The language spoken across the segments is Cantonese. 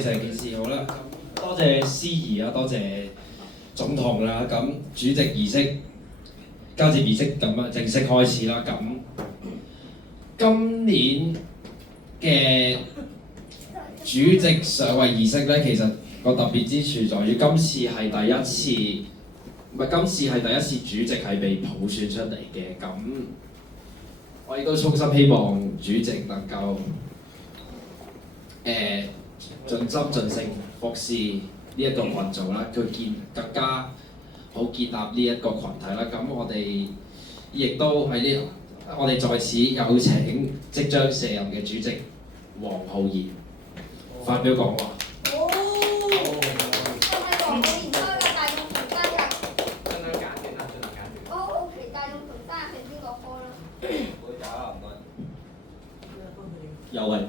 理成件事好啦。咁多謝司儀啊，多謝總統啦。咁主席儀式交接儀式咁啊正式開始啦。咁今年嘅主席上位儀式咧，其實個特別之處在於今次係第一次，今次係第一次主席係被普選出嚟嘅。咁我亦都衷心希望主席能夠盡心盡性服侍呢一個群組啦，佢更加好建立呢一個群體啦。咁我哋亦都喺呢，我哋在此有請即將卸任嘅主席黃浩然發表講話。有位。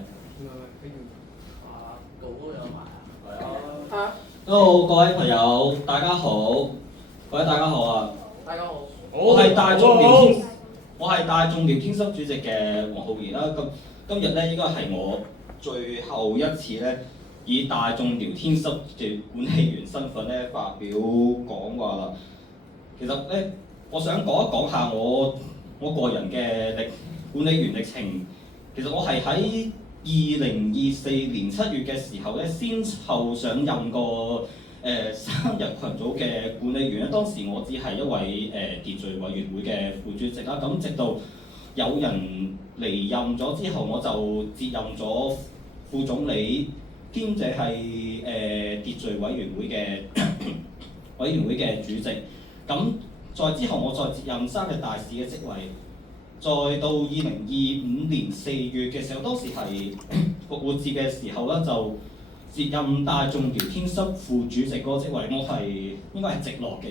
Hello， 各位朋友，大家好。各位大家好啊！大家好。我係大眾聊天室主席嘅黃浩然啦。今日咧應該係我最後一次咧，以大眾聊天室嘅管理員身份咧發表講話啦。其實咧，我想講一講下我個人嘅管理員歷程。其實我係喺2024年7月嘅時候咧，先後上任過3日群組嘅管理員咧。當時我只係一位秩序委員會嘅副主席啦。咁直到有人離任咗之後，我就接任咗副總理，兼且係秩序委員會嘅主席。咁再之後，我再接任3日大使嘅職位。再到2025年4月嘅時候，當時係復活節嘅時候咧，就接任大眾聊天室副主席嗰個職位。我係應該係直落嘅，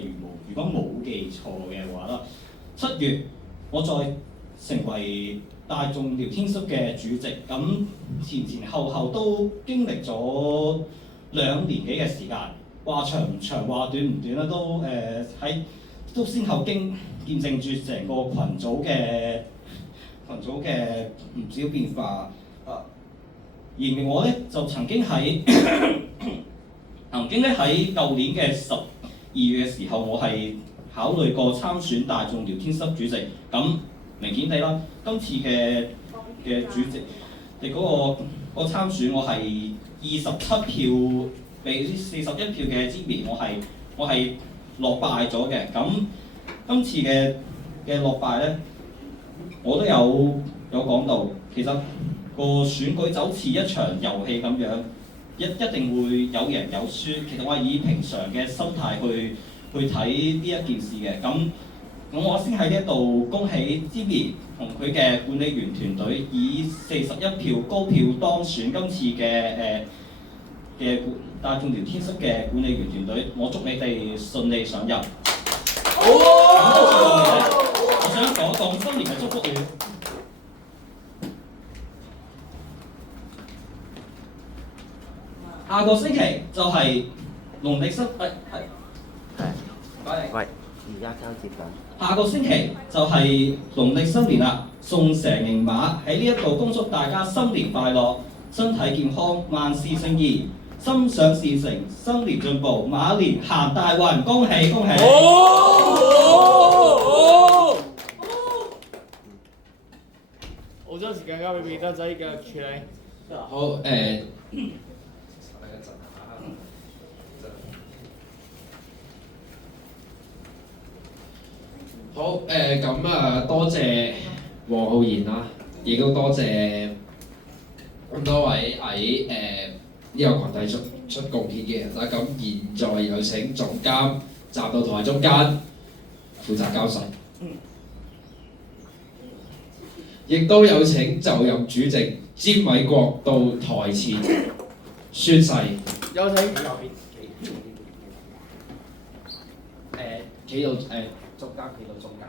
如果冇記錯嘅話啦。7月我再成為大眾聊天室嘅主席，咁前後都經歷咗2年幾嘅時間，話長唔長，話短唔短啦，都先後見證住成個群組嘅唔少變化。而我咧就曾經喺舊年嘅12月嘅時候，我係考慮過參選大眾聊天室主席。咁明顯地啦，今次嘅主席嘅嗰個參選，我係27票比41票嘅支持，我係落敗咗嘅。咁今次嘅落敗咧，我都有講到，其實個選舉就好似一場遊戲咁樣，一定會有贏有輸。其實我係以平常嘅心態去睇呢一件事嘅。咁我先喺呢一度恭喜 Jimmy 同佢嘅管理員團隊以41票高票當選今次嘅大眾聊天室嘅管理員團隊。我祝你哋順利上任。我想講一講新年嘅祝福語。下個星期就係農曆新喂，而家交接緊。下個星期就係農曆新年啦，送蛇迎馬，喺呢一度恭祝大家新年快樂，身體健康，萬事勝意，心想事成，新年進步，馬年行大運，恭喜恭喜！我將時間交俾記者仔嘅處理。好好咁多謝黃浩然啦，亦都多謝咁多位喺呢個群體出貢獻嘅人啦。咁現在有請總監站到台中間，負責交稅。亦都有請就任主席詹偉國到台前宣誓。有請右邊。企到中間，企到中間。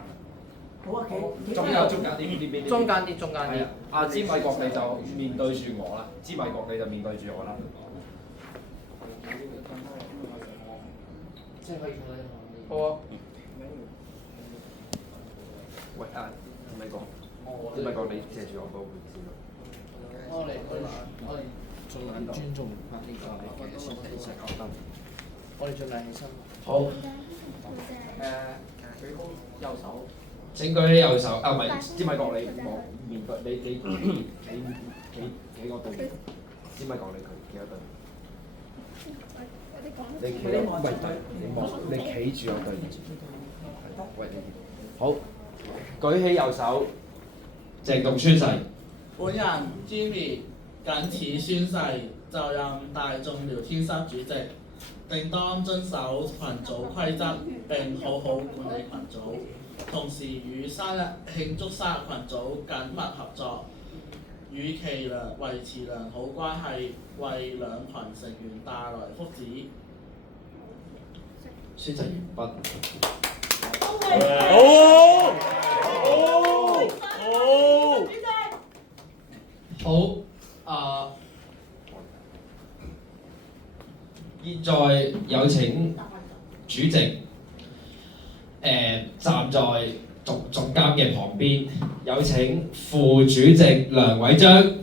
好啊，中間啲。中間啲。阿詹偉國你就面對住我啦，詹偉國你就面對住我啦。好啊。喂詹偉國，詹偉國你借住我嗰本先啦。我嚟。盡量尊重翻呢個你嘅身體情況。我哋盡量起身。好，舉高右手。請舉起右手。啊，唔係，支咪角你望面對你企嗰度。支咪角你企嗰度。你企唔係你望你企住我對面。喂，好，舉起右手，鄭重宣誓。本人 Jimmy 謹此宣誓，就任大眾聊天室主席，定當遵守群組規則並好好管理群組，同時與慶祝生日群組緊密合作，與其維持良好關係，為兩群成員帶來福祉。宣誓完畢。好，現在有請主席站在總監嘅旁邊，有請副主席梁偉章。宣誓。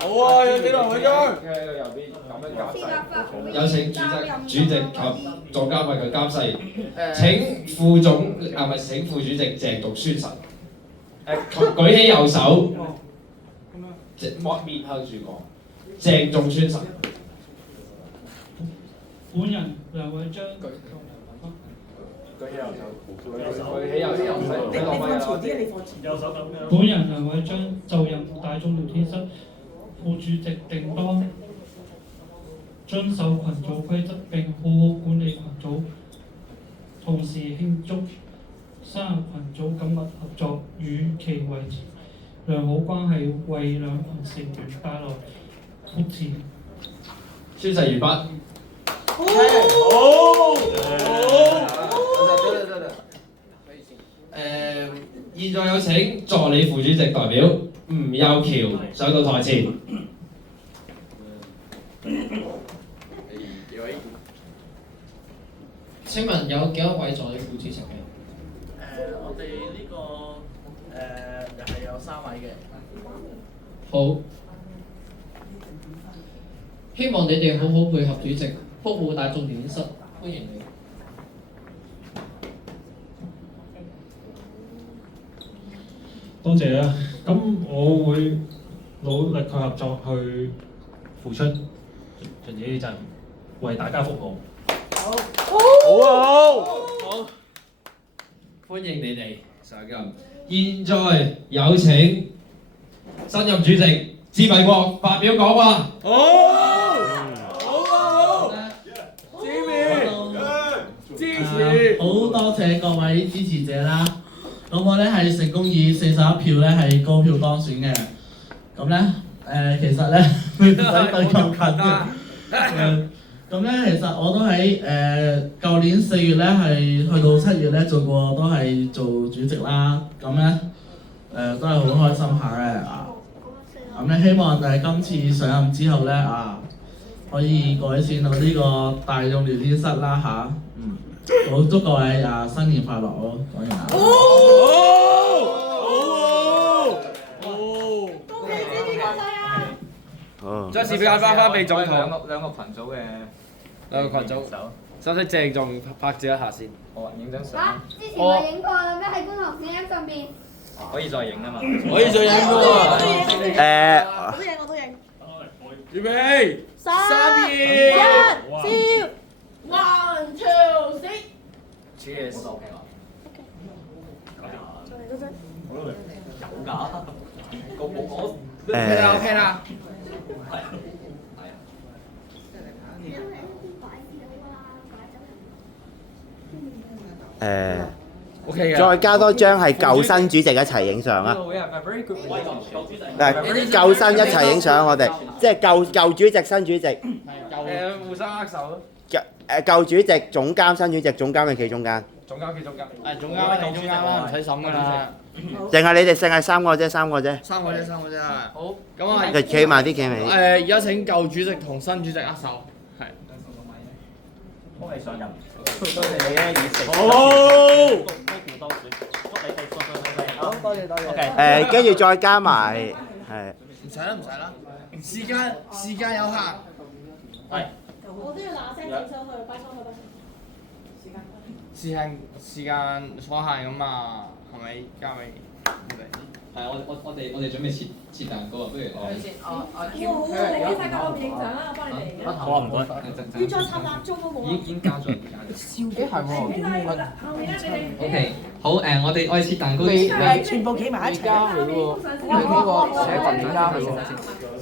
好啊，有幾多位章？企喺右邊，咁樣監誓。有請主席及總監為佢監誓。請副主席鄭重宣誓。舉起右手，面向住我，鄭重宣誓。本人梁偉章舉起右手，舉起右手，你放前啲，你放前。右手咁樣。本人梁偉章就任大眾聊天室副主席，定當遵守群組規則並好好管理群組，同時慶祝生日群組緊密合作，與其維持良好關係，為兩群成員帶來福祉。宣誓完畢。現在有請助理副主席代表吳幼橋上到台前。請問有幾多位助理副主席嘅？我哋呢個又係有3位嘅。好，希望你哋好好配合主席，服務大眾聊天室，歡迎你。多謝啊！咁我會努力去合作，去付出盡自己責任，為大家服務。好，歡迎你哋上任。現在有請新任主席支米國發表講話。支持，好多謝各位支持者啦。咁我咧係成功以41票咧係高票當選嘅。咁咧其實咧唔使對咁近嘅。咁咧其實我都喺舊年4月咧係去到7月咧做過都係做主席啦。咁咧都係好開心下嘅啊。咁咧希望今次上任之後咧可以改善到呢個大眾聊天室啦嚇。好，祝各位新年快樂咯！講完啦。恭喜支持過上任。將視片翻俾總統。兩個群組嘅兩個群組，使唔使鄭重拍照一下先？我影張相。嚇！之前咪影過啦咩？喺觀塘線 M 上邊。可以再影啊嘛。可以再影喎。我都影，我都影。預備3、2、1，笑。1、2、3。Cheers。做嚟嗰陣。好假。我OK 啦。OK 嘅。再加多張係舊新主席一齊影相啊！舊新一齊影相，我哋即係舊主席、新主席。互相握手。舊主席、總監、新主席，總監咪企中間。總監企中間。總監企中間啦，唔使審㗎啦。淨係你哋淨係3個啫，3個啫。三個啫，好，咁啊。就企埋啲，企埋啲。而家請舊主席同新主席握手，係。恭喜上任，多謝你咧，以成好。高票當選，祝你哋順順利利。好，多謝。OK。跟住再加埋係。使啦，時間有限。係。我都要嗱聲整上去，擺上去。時間所限咁啊，係咪交俾我哋？係啊，我哋準備切蛋糕啊，不如我。你喺晒個影相啦，我幫你哋。好啊，唔該。要再插蠟燭都冇啊。已經交咗。係喎。起晒後面啦，你哋。O K，好我哋切蛋糕。全部企埋一齊啦。社群加佢喎，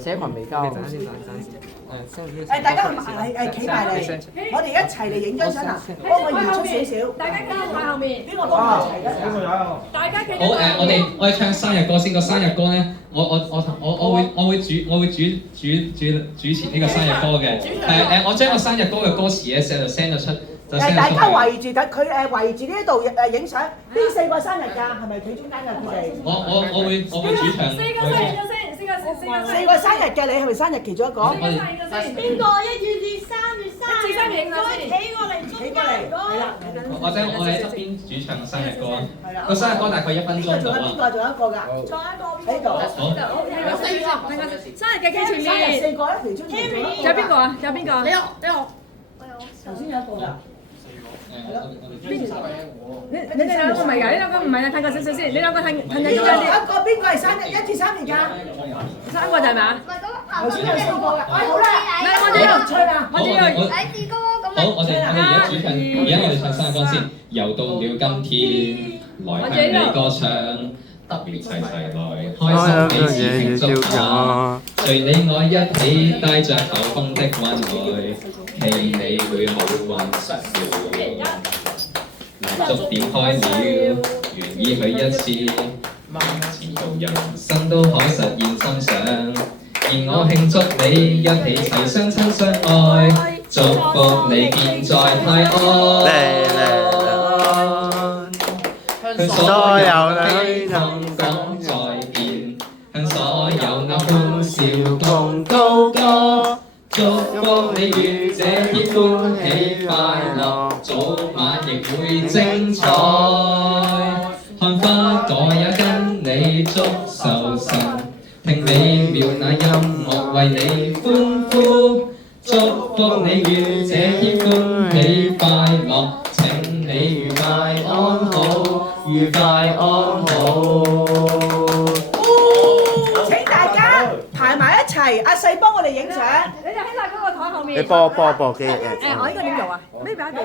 社群未交。大家企埋嚟，我哋一齊嚟影張相啊！幫我移出少少。大家企喺後面。邊個幫我一齊㗎？大家企。好我哋唱生日歌先，個生日歌咧，我會主持呢個生日歌嘅。我將個生日歌嘅歌詞咧就 send 咗出。大家圍住佢圍住呢度影相。邊四個生日㗎？係咪企中間㗎？佢哋？我會主唱。四個生日嘅，你係咪生日其中一個？邊個1月2、3月3日？企過嚟中間。係啦。或者我喺側邊主唱個生日歌。個生日歌大概1分鐘到啊。邊個？仲有一個㗎？喺度。生日嘅企前面。四個一條中。仲有邊個啊？仲有邊個？你我。頭先有一個㗎。你哋兩個唔係㗎，呢兩個唔係啊，褪個少少先，你兩個褪近啲。邊個係生日1至3月㗎？3個就係嘛？頭先有4個㗎。好啦，唔係我哋要吹啦。好，我哋而家主唱，而家我哋唱生日歌先。又到了今天，來向你歌唱，特別齊來，開心彼此慶祝吧。隨你我一起，帶着口風的溫愛，希你會好運常笑。蠟燭點開了，願意去一次，前途人生都可實現心想。而我慶祝你一起齊相親相愛，祝福你健在泰安。向所有女童講再見，向所有那歡笑共高歌，祝福你與這天歡喜快樂，早晚亦會精彩。看花朵也跟你祝壽神，聽美妙那音樂為你歡呼，祝福你與這天歡喜快樂，請你愉快安好，愉快安好。請大家排埋一齊，阿細幫我哋影相。你就喺晒嗰個台後面。你播機。我應該點做啊？呢邊一邊。